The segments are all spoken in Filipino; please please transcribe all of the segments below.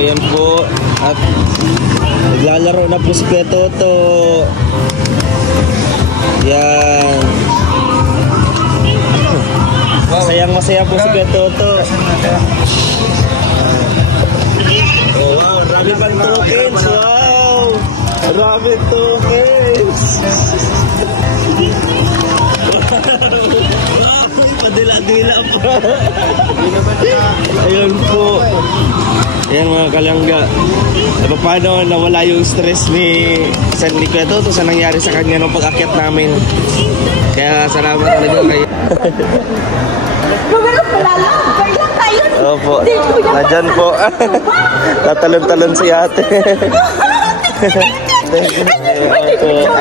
ayan po. At naglalaro na po si Kuya Toto. Yan. Masayang masaya po si Kuya Toto. Oh, wow, marami pang tokens. Wow, marami tokens. Padila-dila pa. Ayun po. Ayan mga kalangga. Paano nawala yung stress ni Kuya Toto sa nangyari sa kanya nung pag-akyat namin. Kaya salamat talaga kayo. Opo. Nadyan po. Tatalon-talon si ate.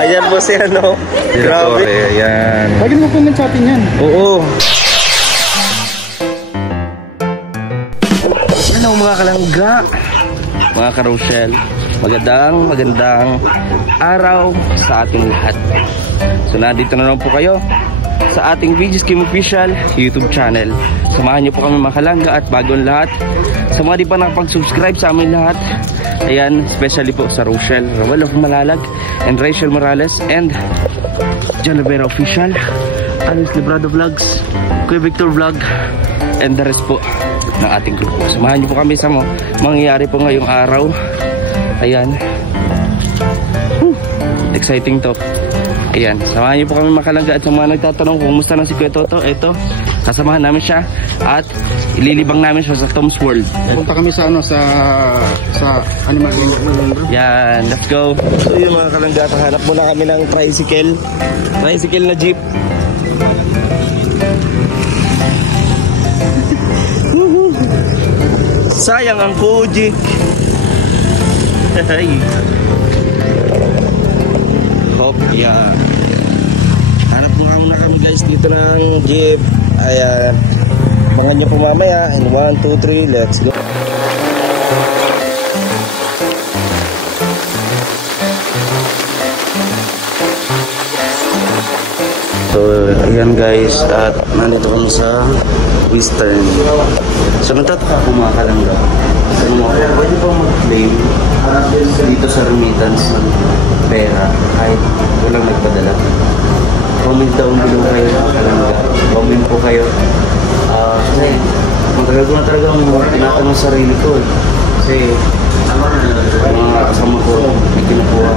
Ayan po si ano. Grabe. Ayan. Lagi mo po mag-shopping yan. Oo. Hello mga kalangga, mga ka-Rochelle. Magandang araw sa ating lahat. So nandito na naman po kayo sa ating VG's Game Official YouTube channel. Samahan niyo po kami mga kalangga at bagong lahat. Sa mga di pa nakapag-subscribe sa amin lahat, ayan, especially po sa Rochelle Rawal of Malalag and Rachel Morales and John Rivera Official, Alice Librado Vlogs, Kuya Victor Vlog, and the rest po ng ating grupo. Samahan niyo po kami sa mangyayari po ngayong araw. Ayan. Exciting to. Ayan, samahan niyo po kami makalangga. At sa mga nagtatanong kung kumusta na si Kuya Toto, ito, kasamahan namin siya at ililibang namin siya sa Tom's World. Punta kami sa ano, sa Animal Kingdom. Yan, let's go. So yun mga kalangga, hanap muna kami ng tricycle na jeep. Sayang ang Kojik. Hop, yeah. Hanap muna kami guys dito ng jeep. Ayan. Abangan nyo po mamaya. In 1, 2, 3, let's go. So, ayan guys, at nandito kami sa Western. So, nagtataka ako mga kalangga. Pwede ba mag-claim dito sa remittance ng pera kahit walang nagpadala? Comment down below kayo mga kalangga. Comment po kayo. Kasi matagal ko na talagang tinatanong sa sarili ko eh. Kasi mga kasama ko may kinukuha.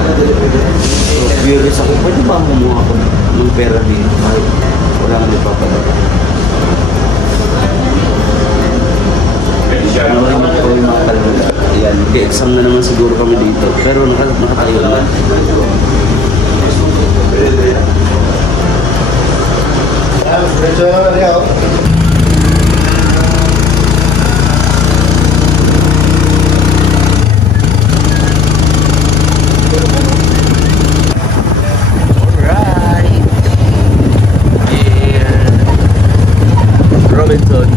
So, curious ako, pwede ba kumuha ko ng pera dito kahit walang nagpapadala? Ayan, exam na naman siguro kami dito. Pero nakatayo na. Alright. Yeah. Robinson.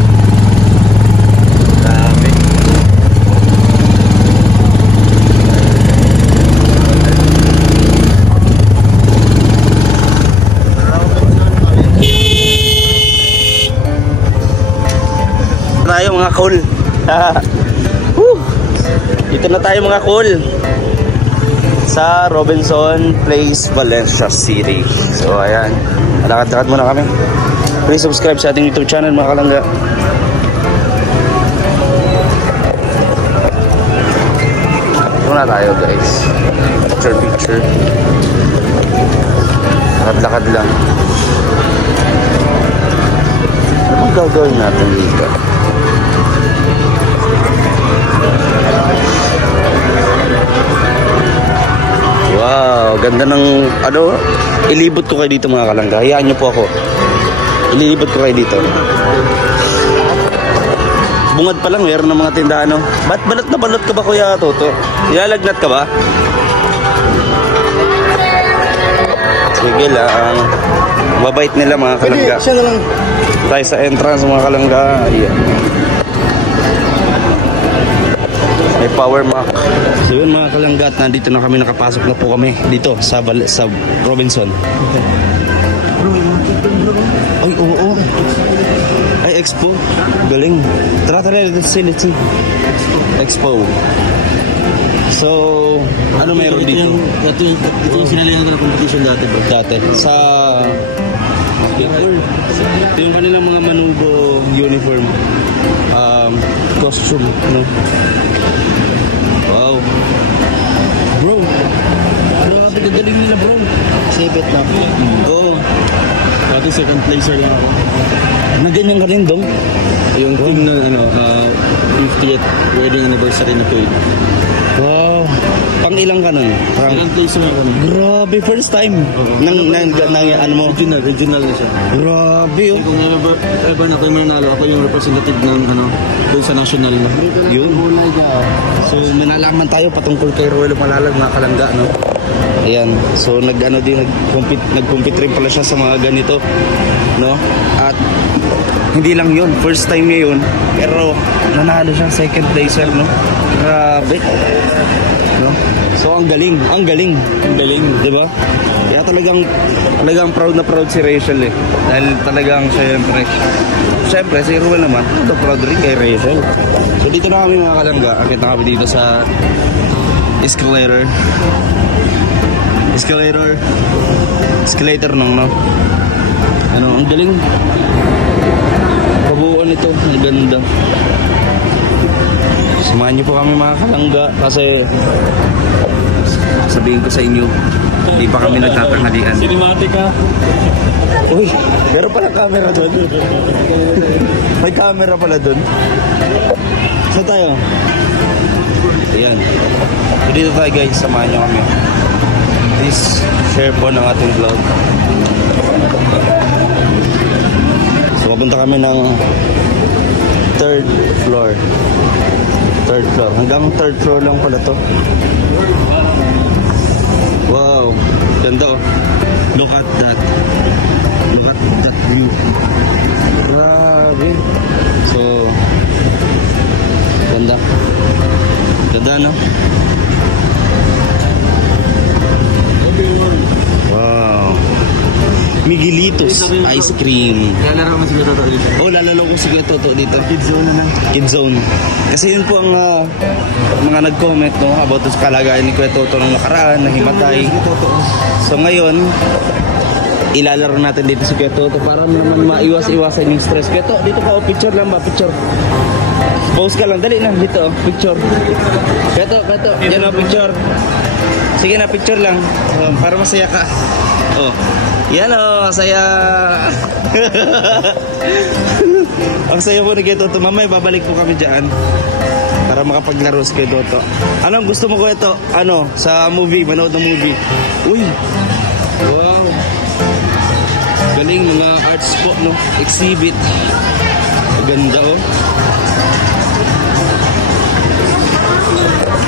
Tayo mga cool. Dito na tayo mga cool sa Robinson Place, Valencia City. So ayan, lakad-lakad muna kami. Please subscribe sa ating YouTube channel mga kalangga. Ito na tayo guys. Picture. Lakad-lakad lang. Ano gagawin natin dito? Wow, ganda ng ano, ilibot ko kayo dito mga kalangga. Hayaan nyo po ako. Ilibot ko kayo dito. Bungad pa lang, meron ng mga tindahan, no? Ba't balot na balot ka ba Kuya Toto? Ilalagnat ka ba? Sige lang. Mabait nila mga kalangga. Siya na lang. Tayo sa entrance mga kalangga. Ayan. May power mark. So yun mga kalangga, nandito na kami, nakapasok na po kami dito sa Robinson. Ay, oo. Ay, Expo. Galing. Tara, let's see. Expo. So, ano meron dito? Ito yung sinalihan ko na competition dati, bro. Dati. Sa... Ito yung kanilang mga manubo uniform. Costume, no? Wow. Bro. Grabe, gagaling nila, bro. Sipit lang. Oo. Dati second placer lang ako. Na ganyan ka rin, dong? Yung team na 50th wedding anniversary na po yun. Wow. Pang ilang ka nun? Second placer lang ako. Grabe, first time. Nang ano mo? Regional na siya. Grabe, oh. Kung ever na ako yung mananalo, ako yung representative ng doon sa national na. Yun. So, manalaman tayo patungkol kay Ruelo Malalag, mga kalangga, no? Ayan. So, nag-compete rin pala siya sa mga ganito, no? At hindi lang yun, first time niya yun, pero nanalo siya second placer, no? Grabe. No? So, ang galing, di ba? Kaya talagang proud na proud si Rachel eh. Dahil talagang syempre si Ruel naman, proud rin kay Rachel. So, dito na kami mga kalangga, akit na kami dito sa escalator nung, no? Ano, ang galing. Kabuuan ito, ang ganda. Samahan niyo po kami mga kalangga kasi sabihin ko sa inyo, hindi pa kami nagtatanghalian. Cinematic ka. Uy, meron pala camera doon. May camera pala doon. Saan tayo? Ayan. So dito tayo guys, samahan niyo kami. Please share po ng ating vlog. So papunta kami ng third floor. Hanggang third floor lang pala to. Wow, ganda oh. Look at that view. Grabe. So ganda no? Wow. Miguelitos ice cream. Lalaro mo si Kuya Toto dito. Oh, lalaro ko si Kuya Toto dito. Kids zone na. Kids zone. Kasi yun po ang mga nag-comment, no, about sa kalagayan ni Kuya Toto nung nakaraan, nahimatay. So ngayon, ilalaro natin dito si Kuya Toto para naman maiwas-iwasan yung stress. Kuya Toto, dito ka, picture lang ba? Picture. Pose ka lang, dali na, dito, picture. Kuya Toto, yan o, picture. Sige na, picture lang. Para masaya ka. Oh. Yan o, saya. Ang saya po ni Kuya Toto. Mamaya babalik po kami dyan para makapaglaro si Kuya Toto. Anong gusto mo, Kuya Toto? Ano? Sa movie, manood ng movie. Uy! Wow! Galing, mga arts po, no? Exhibit. Ganda, oh.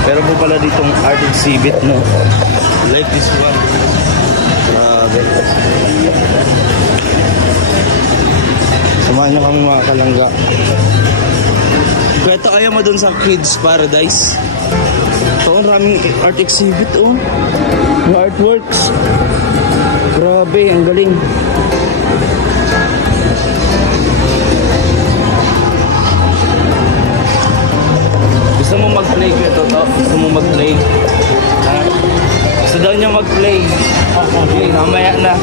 Pero po pala ditong art exhibit, no? Like this one. Grabe. Samahan nyo kami mga kalangga. Kaya ito, ayaw mo dun sa Kids Paradise. Ito, maraming art exhibit, oh. Mga artworks. Grabe, ang galing. Gusto mo mag-play, Kuya Toto? Gusto mo mag-play? Gusto daw niya mag-play. Okay, mamaya na.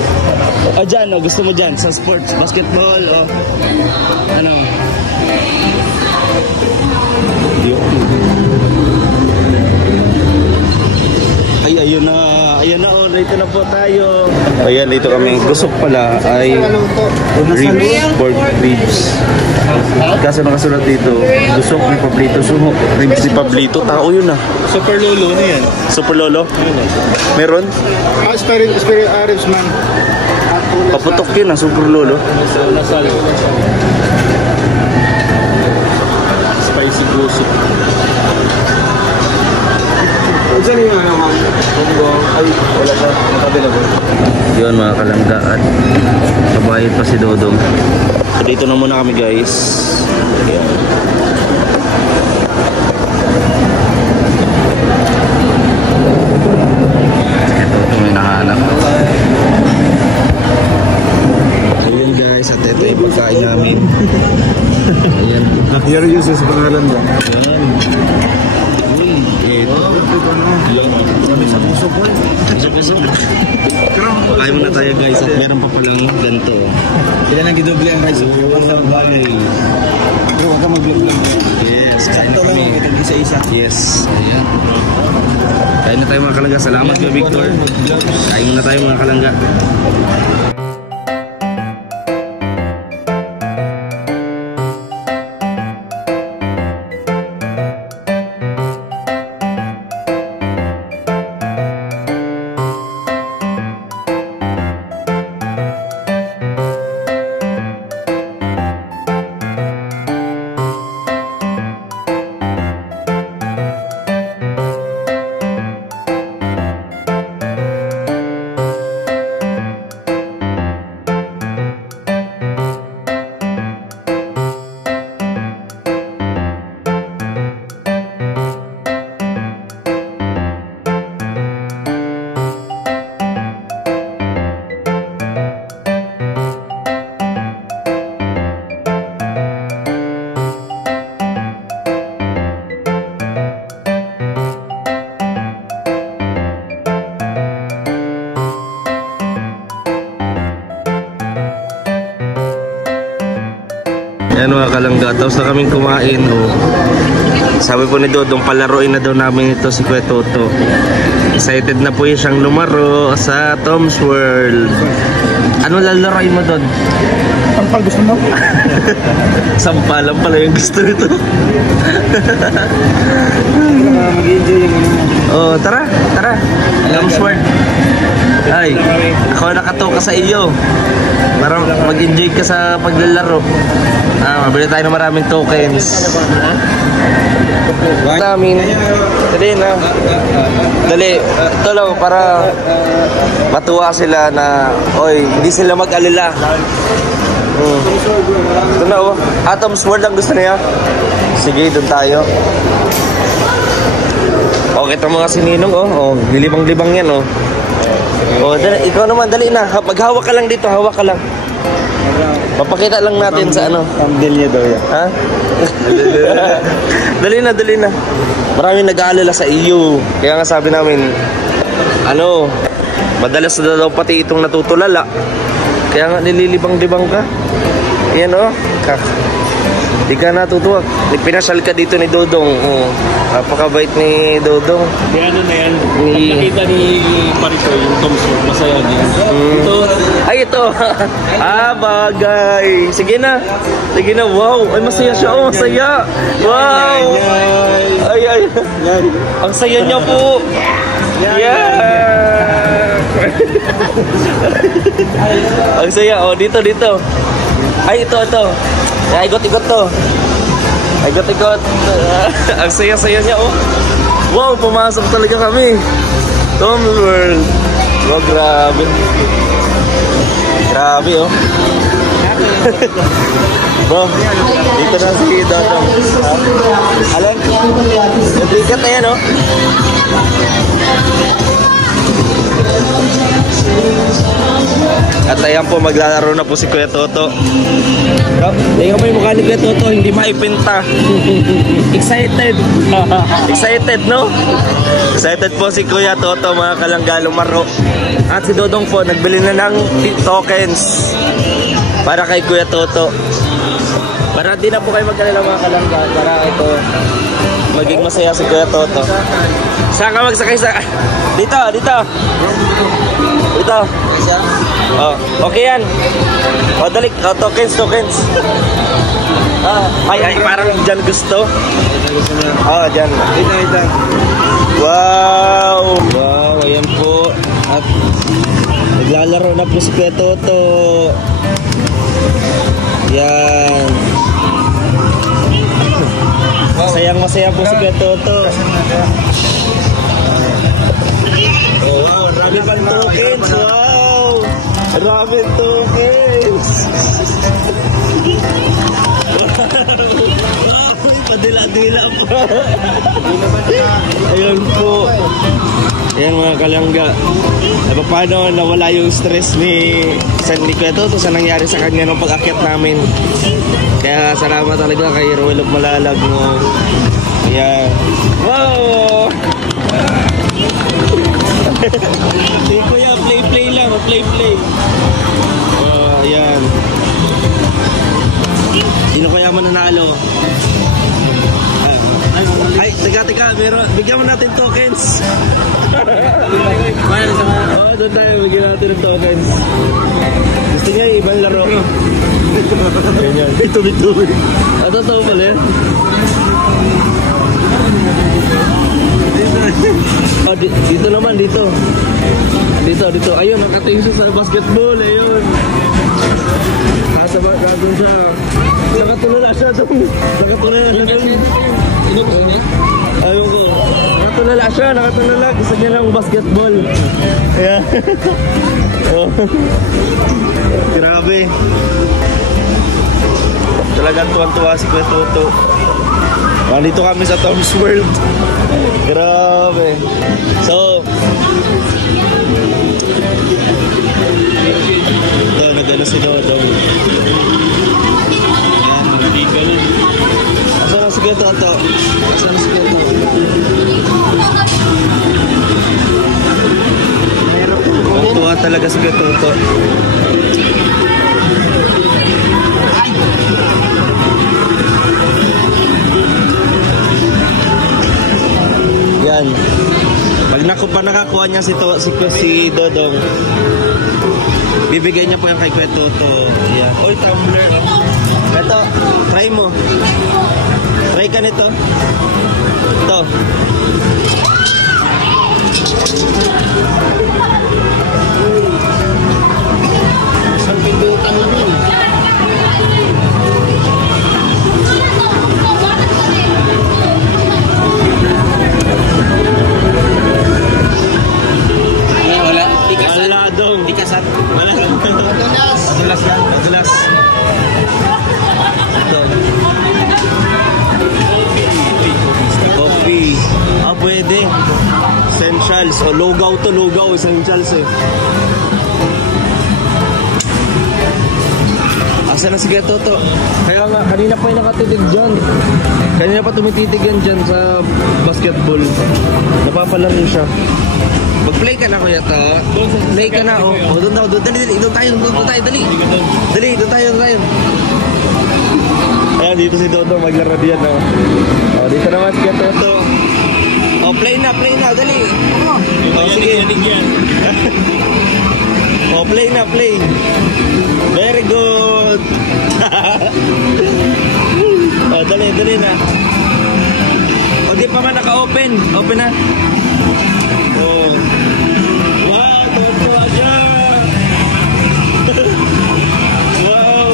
O dyan, o, gusto mo dyan sa sports, basketball, o ano? Ay, ayun na, oh, dito na po tayo. Ayan, dito kami. Gusok pala ay ribs, pork ribs. Kaso nakasulat dito, gusok ni Pablito, sumo, ribs ni Pablito. Tao yun ah. Super Lolo na yan. Super Lolo? Meron? Spirit ribs man. Paputok yun ah, Super Lolo. Nasal. Spicy gusok. Diyan yung ano, ay, wala siya, available. Yun mga kalangga at kabayad pa si Dodong. So, dito na muna kami guys. Ayan. Ito may nahanap. Ayan guys, at ito yung pagkain namin. Ayan. Your uses pangalan ba? Ayan. Sabi sa puso ko. Pakain muna tayo guys at meron pa palang ganito. Kailan nang gidoble ang rice? Pero wag ka mag-vlog. Yes, kain Sakto lang kami. ang isa-isa. Yes. Ayan. Kain na tayo mga kalangga. Salamat Kuya Victor. Kain muna tayo mga kalangga. Yan mga kalangga, tapos na kaming kumain. Oh. Sabi po ni Dodong, palaruin na daw namin ito si Kuya Toto. Excited na po yung siyang lumaro sa Tom's World. Ano lalaroin mo doon? Sampal gusto mo? Sampalan pala yung gusto nito. Mag-enjoy yung ano. Oh, tara, tara. Tom's World. Ay, ako nakatoka sa iyo. Para mag-enjoy ka sa paglalaro. Mabili tayo ng maraming tokens. Namin. Dali na. Dali. Ito lang para matuwa sila na oy, hindi sila mag-alala. Ito na oh. Tom's World ang gusto niya. Sige, doon tayo. Oh, kita mo nga si Ninong oh. Oh, dilibang-libang yan oh. Oh, dali, ikaw naman dali na. Maghawak ka lang dito, hawak ka lang. Papakita lang natin sa ano. Thumbnail niya daw yan. Ha? Dali na, dali na. Maraming nag-aalala sa iyo. Kaya nga sabi namin, ano, madalas na daw pati itong natutulala. Kaya nga nililibang-libang ka. Yan oh. Di ka natutuwa. Pinasal ka dito ni Dodong. Oh, napakabait ni Dodong. Kaya ano na yan, pag nakita ni Parito yung Tom's World, masaya niya. Ito, ay, ito. Bagay. Sige na. Sige na. Wow. Ay, masaya siya. Oh, masaya. Wow. Ay. Ang saya niya po. Yeah. Ang saya. Oh, dito. Ay, ito. Ay, igot-igot to. Igot-igot. Ang saya-saya niya, oh. Wow, pumasok talaga kami. Tom's World. Wow, grabe. Grabe, oh. Bro, dito na si Dodong. Alam? Nabigat na yan, oh. At ayan po, maglalaro na po si Kuya Toto. Tingnan mo yung mukha ni Kuya Toto, hindi maipinta. Excited. Excited, no? Excited po si Kuya Toto, mga kalangga lumaro. At si Dodong po, nagbili na ng tokens para kay Kuya Toto. Para di na po kayo magkalala mga kalangga. Para ito, maging masaya si Kuya Toto. Saan ka magsakay sa... Dito. Oh, okay yan. Oh, dali. Oh, tokens. Ay, parang dyan gusto. Oh, dyan. Ito. Wow, ayan po. At naglalaro na po si Kuya Toto. Yan. Masayang-masaya po si Kuya Toto. Oh, wow, marami pang tokens. Wow, marami tokens. Padila-dila pa. Ayun po. Ayan mga kalangga. Paano nawala yung stress ni Kuya Toto sa nangyari sa kanya nung pag-akyat namin. Kaya salamat talaga kay Roel of Malalag mo. Ayan. Wow! Si Kuya, play lang. Play. Ayan. Sino kaya mananalo? Ay, teka, bigyan mo natin tokens. Doon tayo, bigyan natin ng tokens. Gusto niya ibang laro. Ganyan. Tubi-tubi. Totoo pala yan. Dito naman, dito. Ayun, nakatingin siya sa basketball. Ayun. Doon siya. Nakatulala siya doon. Ayun ko. Nakatulala. Gusto niya lang basketball. Ayan. Oh. Grabe. Talagang tuwan-tuwa si Kuya Toto. Nandito kami sa Tom's World. Grabe. So, ito, nagano si Dodong. Asan na si Kuya Toto? Tuwa talaga si Kuya Toto. Yan. Pag nakakuha niya si Dodong, bibigay niya po yung kay Kuya Toto. Yan. Oy, tumbler. Ito, try mo. Try ka nito. Ito. Isang pindutan lang yun. Wala dong. Di kasat. Wala. Adulas yan. Ito. Coffee. Pwede. Essentials. Lugaw. Essentials eh. Asa na si Kuya Toto? Kaya nga, kanina pa yung nakatitig dyan. Kanina pa tumititig yan dyan sa basketball. Napapalaro siya. Mag-play ka na, Kuya Toto. Play ka na, oh. Doon tayo. Dali, doon tayo. Ayan, dito si Toto, maglaro diyan, oh. Oh, dito naman si Kuya Toto. Oh, play na, dali. Oh, sige. Oh, play na. Very good. Oh, dali na. Oh, di pa man naka-open. Open na. Oh. Wow, tuwa siya. Wow.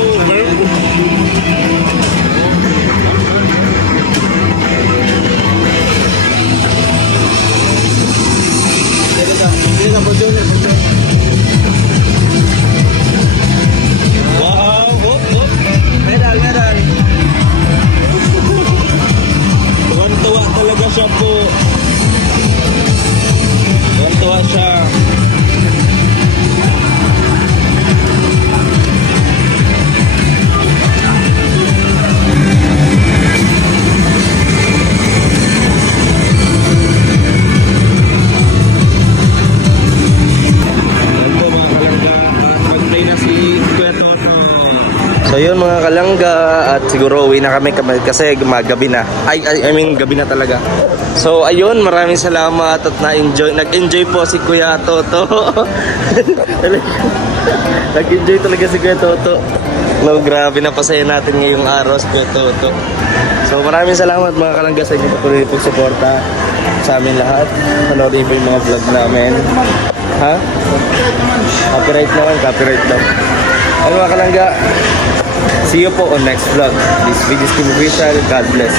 Wow, medal. Tuwan-tuwa talaga siya po. Tuwan-tuwa siya. So yun mga kalangga, at siguro uwi na kami kasi gabi na. I mean gabi na talaga. So ayun, maraming salamat at nag-enjoy po si Kuya Toto. Nag-enjoy talaga si Kuya Toto. No, grabe na pasaya natin ngayong araw si Kuya Toto. So maraming salamat mga kalangga sa inyo patuloy po suporta sa amin lahat. Panoodin po yung mga vlog namin. Ha? Copyright daw. Ano mga kalangga? See you po on next vlog. This video is Kim Official. God bless.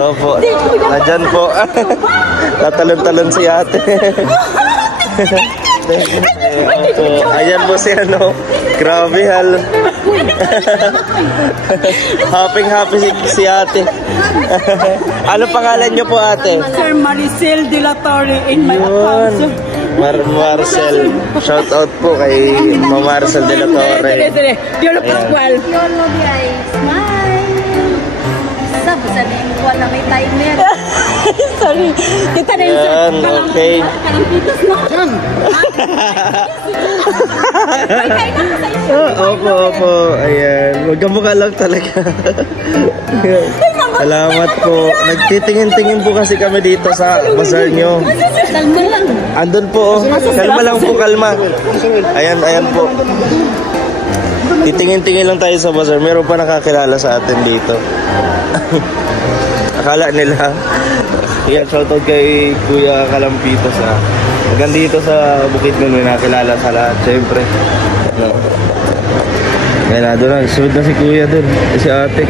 Opo, nadyan po. Tatalon-talon si ate. ate. Opo. Ayan po si ano. Grabe hal. Happy si ate. Ano pangalan niyo po ate? Sir Maricel de la Torre in my Yun. account. Marcel. Shout out po kay Marcel de la Torre. Yolo Pascual. Yolo di ay smile. Sabi ko na may timer. Sorry. Kita na yun. Yan, okay. Kalampitos na. Yan. Opo. Ayan. Magkamukha lang talaga. Salamat po. Nagtitingin-tingin po kasi kami dito sa bazaar nyo. Dalma lang. Andun po. Kalma lang po, kalma. Ayan po. Titingin-tingin lang tayo sa bazaar. Meron pa nakakilala sa atin dito. Akala nila. Yan, shoutout kay Kuya Kalampitos ha. Hanggang dito sa Bukidnon may nakilala sa lahat, syempre. No. Yan na, doon na. Sunod na si Kuya doon. Si ate.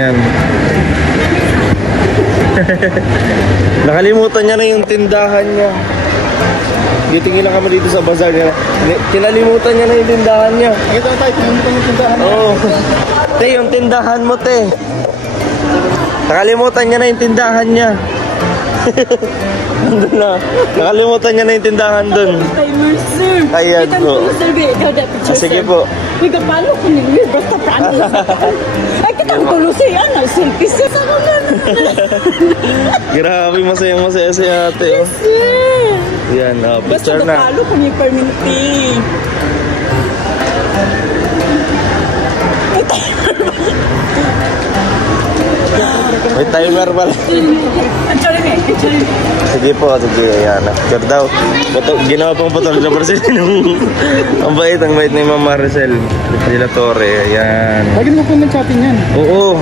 Yan. Nakalimutan niya na yung tindahan niya. Gitingin lang kami dito sa bazaar niya. Kinalimutan niya na yung tindahan niya. Ito tayo, kinimutan yung tindahan. Oo. Te, yung tindahan mo, te. Nakalimutan niya na yung tindahan niya. Andun na. Nakalimutan niya na yung tindahan dun. Timer, sir. Ayan po. Ikaw na picture, sir. Sige po. Uy, kapalo ko ninyo. Basta promise. Ay, kitang tulo siya. Selfie siya sa kanan. Grabe, masaya si ate. Oh. Sir. Yan, Basta picture na. kapalo ko niyo perminti. May timer pala. Picture me. Sige po, sige. Ayan. Picture daw. Ginawa pang photographer sila nung... Ang bait ni Ma'am Maricel de la Torre. Ayan. Lagi mo po nag-chatting yan. Oo.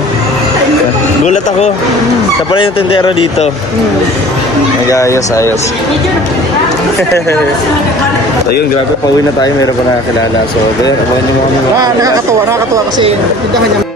Gulat ako. Siya pala yung tindero dito. Nag-ayos. So yun, grabe. Pauwi na tayo. Meron pa nakakilala. So, abangan nyo mga Nakakatawa kasi tindahan niya.